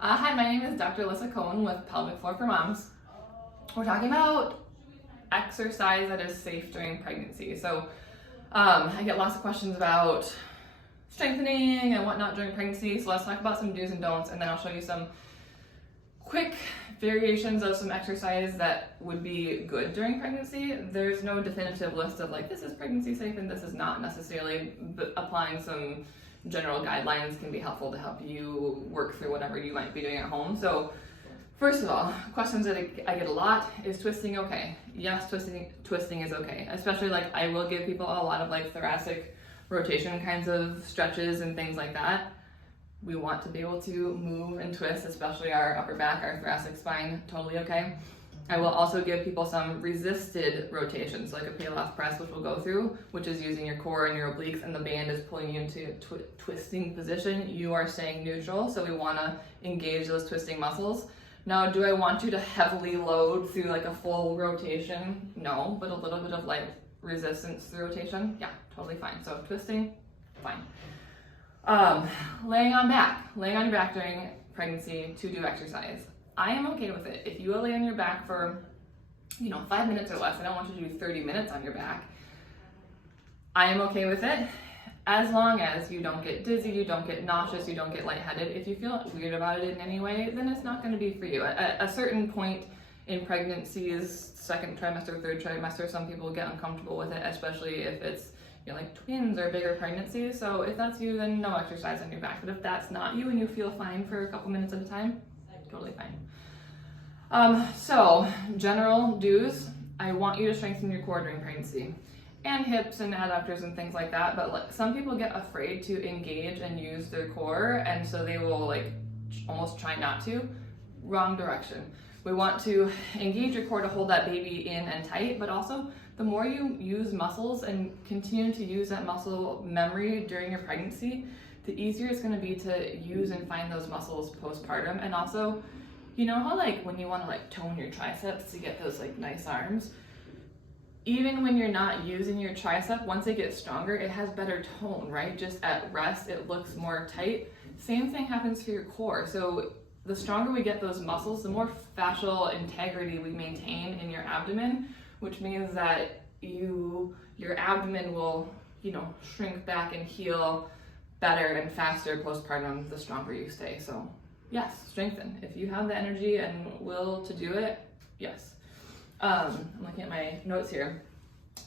Hi, my name is Dr. Alyssa Cohen with Pelvic Floor for Moms. We're talking about exercise that is safe during pregnancy. So I get lots of questions about strengthening and whatnot during pregnancy. So let's talk about some do's and don'ts, and then I'll show you some quick variations of some exercise that would be good during pregnancy. There's no definitive list of like, this is pregnancy safe and this is not necessarily, but applying some general guidelines can be helpful to help you work through whatever you might be doing at home. So first of all, questions that I get a lot is twisting okay? Yes, twisting is okay. Especially like I will give people a lot of like thoracic rotation kinds of stretches and things like that. We want to be able to move and twist, especially our upper back, our thoracic spine, totally okay. I will also give people some resisted rotations, like a Pallof press, which we'll go through, which is using your core and your obliques, and the band is pulling you into twisting position. You are staying neutral, so we want to engage those twisting muscles. Now, do I want you to heavily load through like a full rotation? No, but a little bit of like resistance through rotation, yeah, totally fine. So twisting, fine. Laying on your back during pregnancy to do exercise. I am okay with it. If you lay on your back for, 5 minutes or less, I don't want you to do 30 minutes on your back. I am okay with it as long as you don't get dizzy, you don't get nauseous, you don't get lightheaded. If you feel weird about it in any way, then it's not going to be for you. At a certain point in pregnancies, second trimester, third trimester, some people get uncomfortable with it, especially if it's like twins or bigger pregnancies. So if that's you, then no exercise on your back. But if that's not you and you feel fine for a couple minutes at a time, totally fine. So general do's, I want you to strengthen your core during pregnancy and hips and adductors and things like that. But like, some people get afraid to engage and use their core, and so they will like almost try not to. Wrong direction. We want to engage your core to hold that baby in and tight, but also the more you use muscles and continue to use that muscle memory during your pregnancy, the easier it's going to be to use and find those muscles postpartum. And also, you know how like when you want to like tone your triceps to get those like nice arms, even when you're not using your tricep, once it gets stronger, it has better tone, right? Just at rest, it looks more tight. Same thing happens for your core. So the stronger we get those muscles, the more fascial integrity we maintain in your abdomen, which means that your abdomen will, shrink back and heal better and faster postpartum the stronger you stay. So yes, strengthen. If you have the energy and will to do it, yes. I'm looking at my notes here.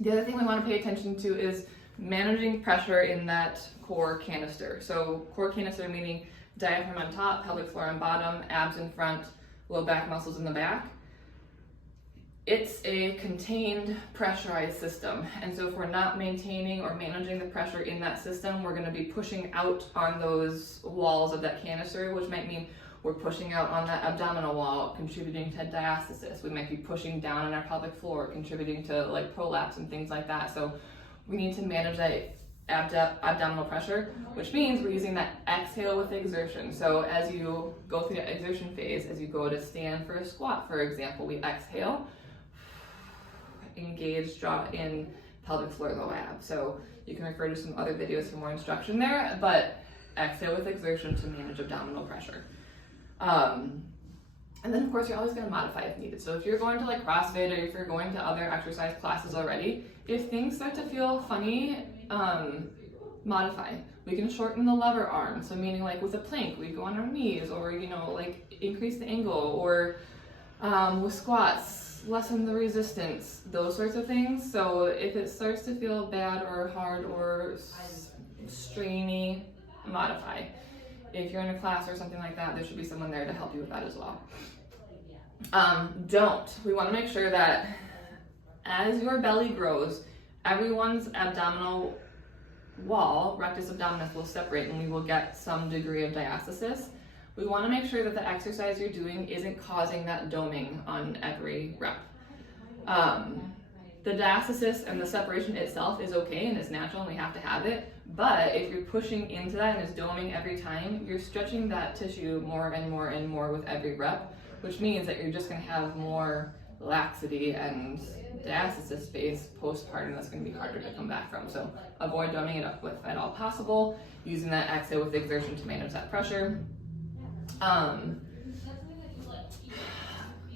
The other thing we want to pay attention to is managing pressure in that core canister. So core canister meaning diaphragm on top, pelvic floor on bottom, abs in front, low back muscles in the back. It's a contained, pressurized system. And so if we're not maintaining or managing the pressure in that system, we're gonna be pushing out on those walls of that canister, which might mean we're pushing out on that abdominal wall, contributing to diastasis. We might be pushing down on our pelvic floor, contributing to like prolapse and things like that. So we need to manage that abdominal pressure, which means we're using that exhale with exertion. So as you go through the exertion phase, as you go to stand for a squat, for example, we exhale, engage, draw in pelvic floor, low ab. So you can refer to some other videos for more instruction there, but exhale with exertion to manage abdominal pressure. And then of course you're always going to modify if needed. So if you're going to like CrossFit or if you're going to other exercise classes already, if things start to feel funny, modify. We can shorten the lever arm. So meaning like with a plank, we go on our knees, or like increase the angle, or with squats, lessen the resistance, those sorts of things. So if it starts to feel bad or hard or strainy, modify. If you're in a class or something like that, there should be someone there to help you with that as well. We want to make sure that as your belly grows, everyone's abdominal wall, rectus abdominis, will separate and we will get some degree of diastasis. We want to make sure that the exercise you're doing isn't causing that doming on every rep. The diastasis and the separation itself is okay and it's natural and we have to have it, but if you're pushing into that and it's doming every time, you're stretching that tissue more and more and more with every rep, which means that you're just going to have more laxity and diastasis space postpartum that's going to be harder to come back from. So avoid doming it up if at all possible, using that exhale with exertion to manage that pressure.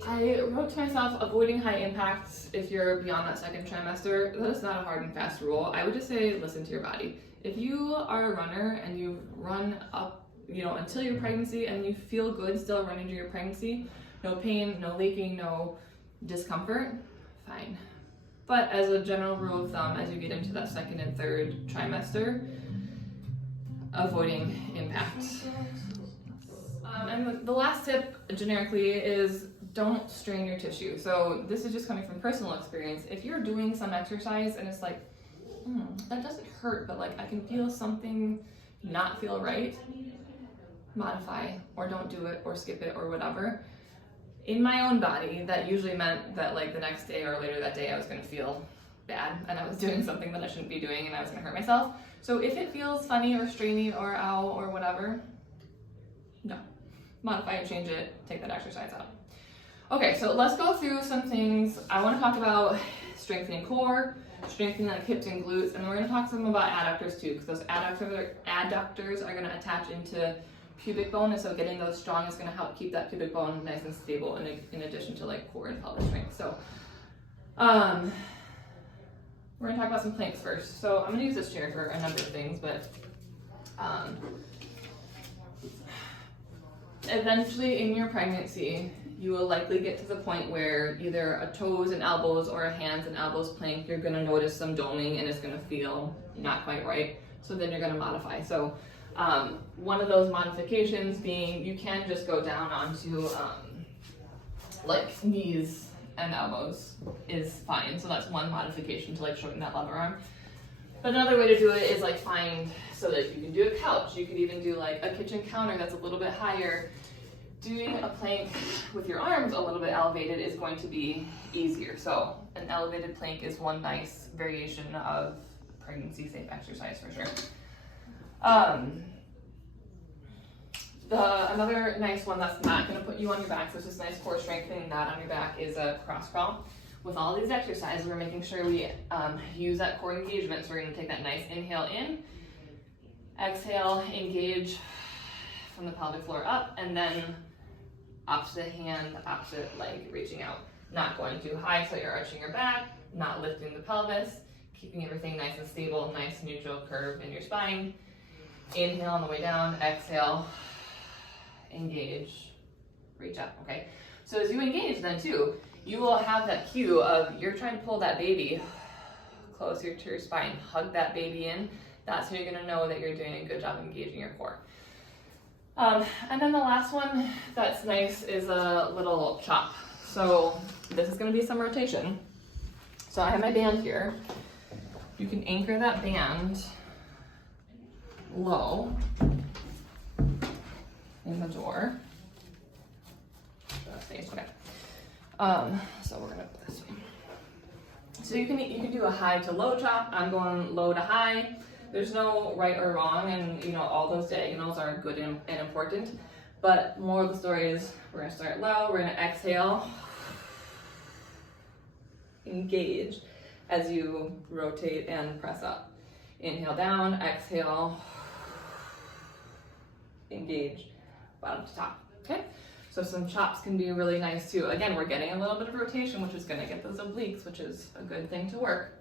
I wrote to myself, avoiding high impacts if you're beyond that second trimester. That is not a hard and fast rule. I would just say listen to your body. If you are a runner and you run up, until your pregnancy and you feel good still running through your pregnancy, no pain, no leaking, no discomfort, fine. But as a general rule of thumb, as you get into that second and third trimester, avoiding impacts. And the last tip generically is don't strain your tissue. So this is just coming from personal experience. If you're doing some exercise and it's like, that doesn't hurt, but like I can feel something not feel right, modify or don't do it or skip it or whatever. In my own body, that usually meant that like the next day or later that day I was gonna feel bad and I was doing something that I shouldn't be doing and I was gonna hurt myself. So if it feels funny or strainy or ow or whatever, no. Modify and change it, take that exercise out. Okay, so let's go through some things. I want to talk about strengthening core, strengthening like hips and glutes, and we're going to talk some about adductors too, because those adductors are going to attach into pubic bone, and so getting those strong is going to help keep that pubic bone nice and stable in addition to like core and pelvic strength. So we're going to talk about some planks first. So I'm going to use this chair for a number of things, but eventually in your pregnancy, you will likely get to the point where either a toes and elbows or a hands and elbows plank, you're gonna notice some doming and it's gonna feel not quite right. So then you're gonna modify. So one of those modifications being, you can just go down onto like knees and elbows is fine. So that's one modification to like shorten that lever arm. But another way to do it is like find, so that you can do a couch, you could even do like a kitchen counter that's a little bit higher. Doing a plank with your arms a little bit elevated is going to be easier. So an elevated plank is one nice variation of pregnancy safe exercise for sure. Another nice one that's not going to put you on your back, so it's just nice core strengthening that on your back, is a cross crawl. With all these exercises, we're making sure we use that core engagement. So we're going to take that nice inhale in, exhale, engage from the pelvic floor up, and then opposite hand, opposite leg, reaching out. Not going too high so you're arching your back, not lifting the pelvis, keeping everything nice and stable, nice neutral curve in your spine. Inhale on the way down, exhale, engage, reach up, okay? So as you engage then too, you will have that cue of you're trying to pull that baby closer to your spine, hug that baby in. That's how you're gonna know that you're doing a good job engaging your core. And then the last one that's nice is a little chop. So this is gonna be some rotation. So I have my band here. You can anchor that band low in the door. Okay. So we're gonna put this way. So you can do a high to low chop. I'm going low to high. There's no right or wrong, and all those diagonals are good and important. But more of the story is we're gonna start low, we're gonna exhale, engage as you rotate and press up. Inhale down, exhale, engage, bottom to top, okay? So some chops can be really nice too. Again, we're getting a little bit of rotation, which is gonna get those obliques, which is a good thing to work.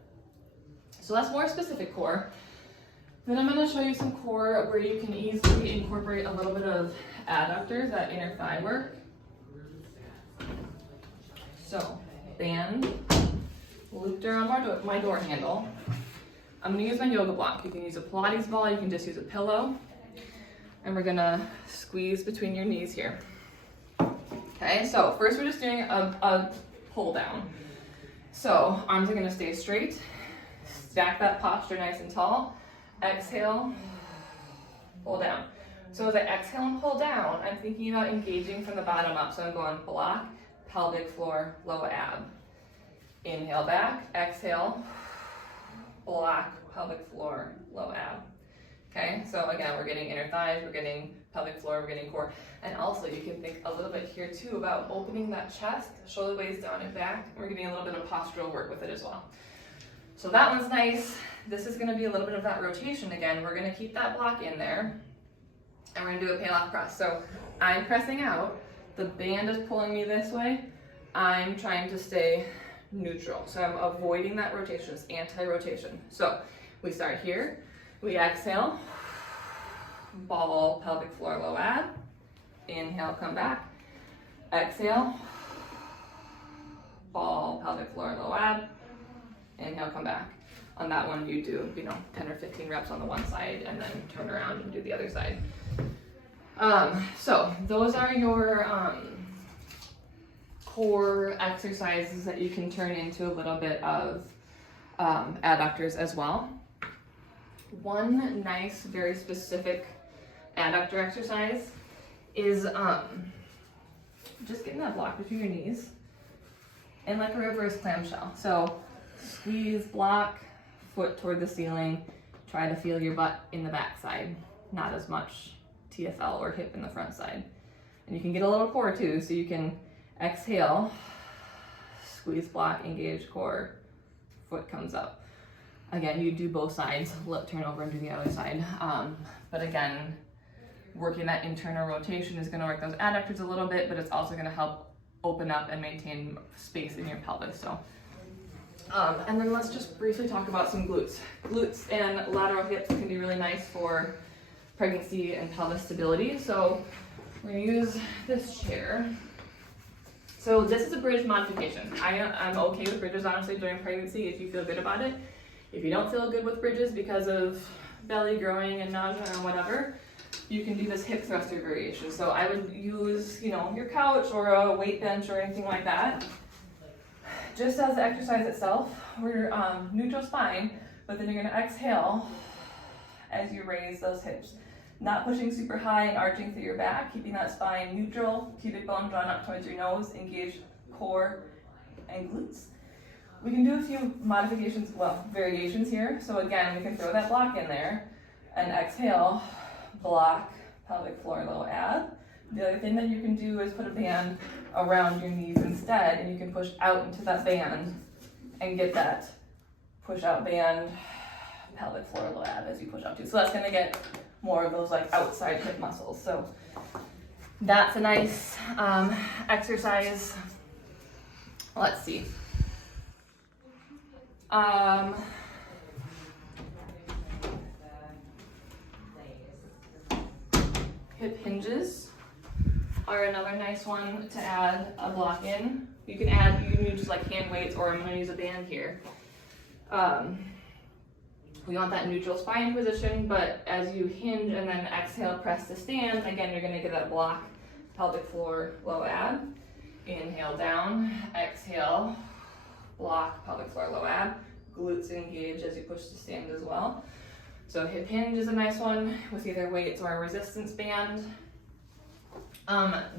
So that's more specific core. Then I'm going to show you some core where you can easily incorporate a little bit of adductors, that inner thigh work. So band looped around my door handle. I'm going to use my yoga block. You can use a Pilates ball, you can just use a pillow. And we're going to squeeze between your knees here. Okay, so first we're just doing a pull down. So arms are going to stay straight. Stack that posture nice and tall. Exhale, pull down. So as I exhale and pull down, I'm thinking about engaging from the bottom up. So I'm going block, pelvic floor, low ab. Inhale back, exhale, block, pelvic floor, low ab. Okay, so again, we're getting inner thighs, we're getting pelvic floor, we're getting core. And also you can think a little bit here too about opening that chest, shoulder blades down and back. We're getting a little bit of postural work with it as well. So that one's nice. This is gonna be a little bit of that rotation again. We're gonna keep that block in there. And we're gonna do a Pallof press. So I'm pressing out, the band is pulling me this way, I'm trying to stay neutral. So I'm avoiding that rotation, it's anti-rotation. So we start here, we exhale, ball pelvic floor low ab, inhale, come back, exhale, ball pelvic floor low ab, inhale, come back. On that one you do, 10 or 15 reps on the one side and then turn around and do the other side. So those are your core exercises that you can turn into a little bit of adductors as well. One nice, very specific adductor exercise is just getting that block between your knees and like a reverse clamshell. So squeeze, block, foot toward the ceiling, try to feel your butt in the back side, not as much TFL or hip in the front side. And you can get a little core too, so you can exhale, squeeze, block, engage core, foot comes up. Again, you do both sides, turn over and do the other side. But again, working that internal rotation is gonna work those adductors a little bit, but it's also gonna help open up and maintain space in your pelvis. So, and then let's just briefly talk about some glutes. Glutes and lateral hips can be really nice for pregnancy and pelvis stability. So we're gonna use this chair. So this is a bridge modification. I'm okay with bridges honestly during pregnancy if you feel good about it. If you don't feel good with bridges because of belly growing and nausea or whatever, you can do this hip thruster variation. So I would use, your couch or a weight bench or anything like that. Just as the exercise itself, we're neutral spine, but then you're gonna exhale as you raise those hips. Not pushing super high and arching through your back, keeping that spine neutral, pubic bone drawn up towards your nose, engage core and glutes. We can do a few modifications, variations here. So again, we can throw that block in there and exhale, block, pelvic floor, low ab. The other thing that you can do is put a band around your knees instead, and you can push out into that band and get that push out band, pelvic floor, low ab as you push out too. So that's gonna get more of those like outside hip muscles. So that's a nice exercise. Let's see. Hip hinges are another nice one to add a block in. You can use like hand weights, or I'm gonna use a band here. We want that neutral spine position, but as you hinge and then exhale, press to stand, again, you're gonna get that block, pelvic floor, low ab. Inhale down, exhale, block, pelvic floor, low ab. Glutes engage as you push to stand as well. So hip hinge is a nice one with either weights or a resistance band.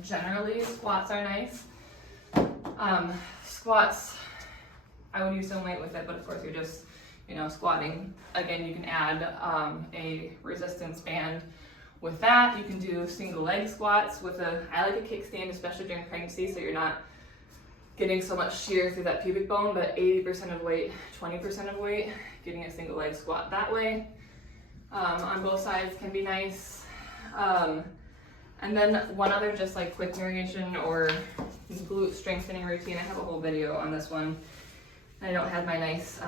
Generally, squats are nice. Squats, I would use some weight with it, but of course you're just, squatting. Again, you can add a resistance band with that. You can do single leg squats with I like a kickstand, especially during pregnancy, so you're not getting so much shear through that pubic bone, but 80% of weight, 20% of weight, getting a single leg squat that way. On both sides can be nice. And then one other just like quick variation or glute strengthening routine. I have a whole video on this one. I don't have my nice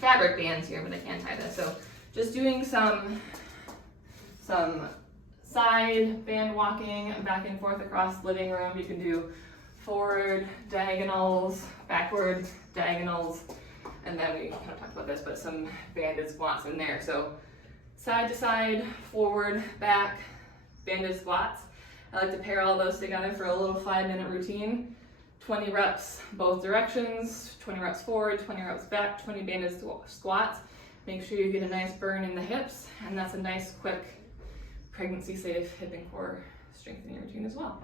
fabric bands here, but I can tie this. So just doing some side band walking back and forth across the living room. You can do forward diagonals, backward diagonals, and then we kind of talked about this, but some banded squats in there. So side to side, forward, back, banded squats. I like to pair all those together for a little 5-minute routine. 20 reps both directions, 20 reps forward, 20 reps back, 20 banded squats. Make sure you get a nice burn in the hips, and that's a nice quick pregnancy safe hip and core strengthening routine as well.